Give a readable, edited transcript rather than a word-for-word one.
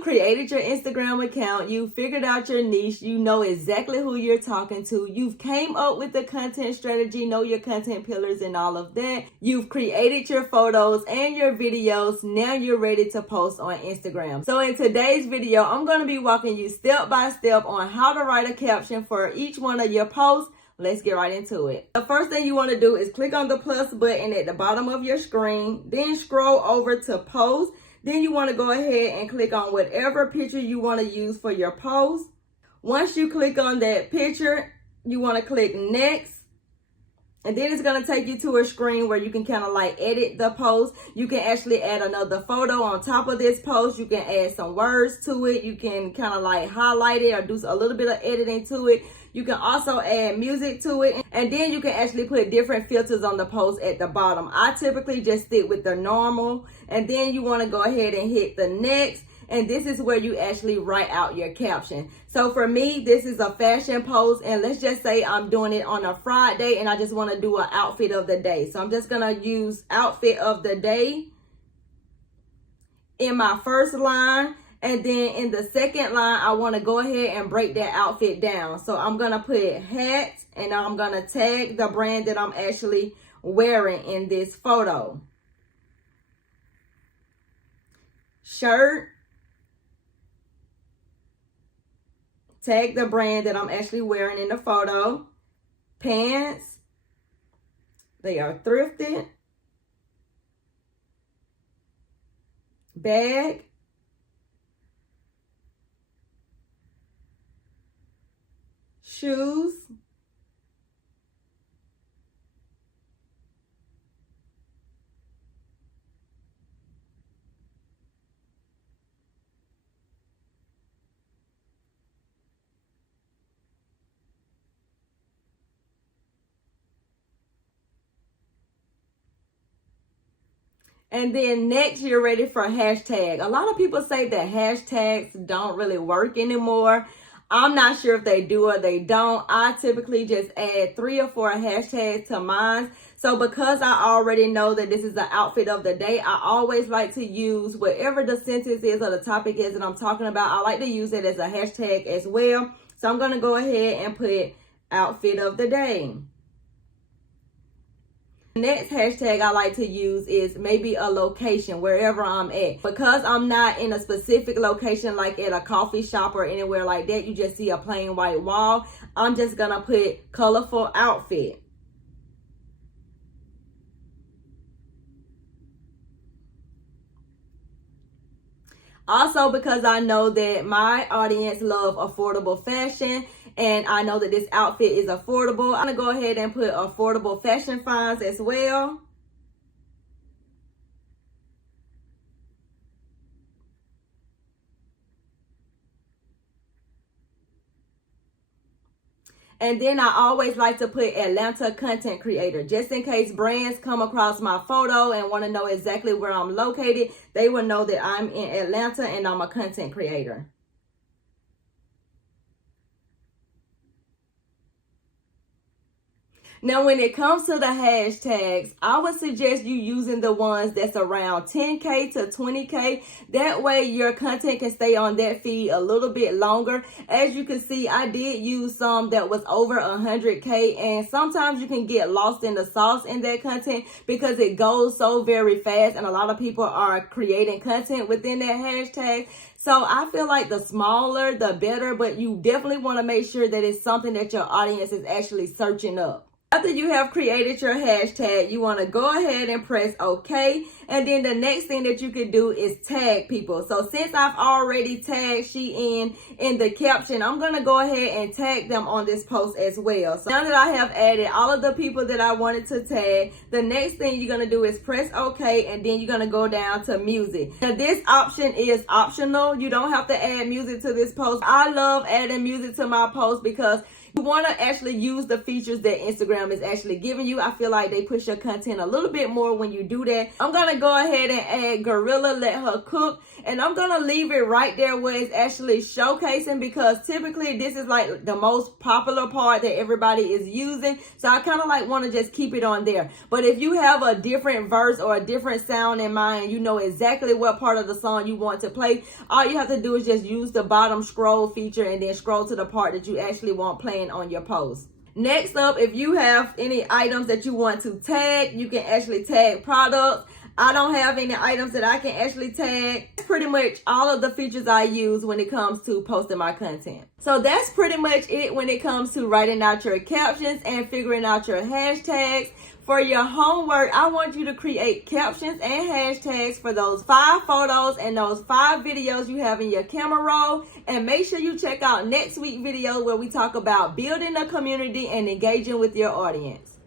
You've created your Instagram account. You figured out your niche. You know exactly who you're talking to. You've came up with the content strategy, know your content pillars and all of that. You've created your photos and your videos. Now you're ready to post on Instagram. So in today's video, I'm going to be walking you step by step on how to write a caption for each one of your posts. Let's get right into it. The first thing you want to do is click on the plus button at the bottom of your screen. Then scroll over to post. Then you want to go ahead and click on whatever picture you want to use for your post. Once you click on that picture, you want to click next. And then it's going to take you to a screen where you can kind of like edit the post. You can actually add another photo on top of this post. You can add some words to it. You can kind of like highlight it or do a little bit of editing to it. You can also add music to it. And then you can actually put different filters on the post at the bottom. I typically just stick with the normal. And then you want to go ahead and hit the next. And this is where you actually write out your caption. So for me, this is a fashion post. And let's just say I'm doing it on a Friday and I just want to do an outfit of the day. So I'm just going to use outfit of the day in my first line. And then in the second line, I want to go ahead and break that outfit down. So I'm going to put hat and I'm going to tag the brand that I'm actually wearing in this photo. Shirt. Tag the brand that I'm actually wearing in the photo. Pants. They are thrifted. Bag. Shoes. And then next, you're ready for a hashtag. A lot of people say that hashtags don't really work anymore. I'm not sure if they do or they don't. I typically just add 3 or 4 hashtags to mine. So because I already know that this is the outfit of the day, I always like to use whatever the sentence is or the topic is that I'm talking about. I like to use it as a hashtag as well. So I'm going to go ahead and put outfit of the day. Next hashtag I like to use is maybe a location, wherever I'm at. Because I'm not in a specific location like at a coffee shop or anywhere like that, you just see a plain white wall, I'm just going to put colorful outfit. Also, because I know that my audience love affordable fashion and I know that this outfit is affordable, I'm going to go ahead and put affordable fashion finds as well. And then I always like to put Atlanta content creator, just in case brands come across my photo and want to know exactly where I'm located. They will know that I'm in Atlanta and I'm a content creator. Now, when it comes to the hashtags, I would suggest you using the ones that's around 10K to 20K. That way your content can stay on that feed a little bit longer. As you can see, I did use some that was over 100K, and sometimes you can get lost in the sauce in that content because it goes so very fast and a lot of people are creating content within that hashtag. So I feel like the smaller, the better, but you definitely want to make sure that it's something that your audience is actually searching up. After you have created your hashtag, you want to go ahead and press OK. And then the next thing that you can do is tag people. So since I've already tagged Shein in the caption, I'm going to go ahead and tag them on this post as well. So now that I have added all of the people that I wanted to tag, the next thing you're going to do is press OK, and then you're going to go down to music. Now this option is optional. You don't have to add music to this post. I love adding music to my post because You want to actually use the features that Instagram is actually giving you. I feel like they push your content a little bit more when you do that. I'm going to go ahead and add Gorilla Let Her Cook, and I'm going to leave it right there where it's actually showcasing, because typically this is like the most popular part that everybody is using. So I kind of like want to just keep it on there. But if you have a different verse or a different sound in mind, you know exactly what part of the song you want to play, all you have to do is just use the bottom scroll feature and then scroll to the part that you actually want playing on your post. Next up, if you have any items that you want to tag, you can actually tag products. I don't have any items that I can actually tag. That's pretty much all of the features I use when it comes to posting my content. So that's pretty much it when it comes to writing out your captions and figuring out your hashtags. For your homework, I want you to create captions and hashtags for those 5 photos and those 5 videos you have in your camera roll. And make sure you check out next week's video where we talk about building a community and engaging with your audience.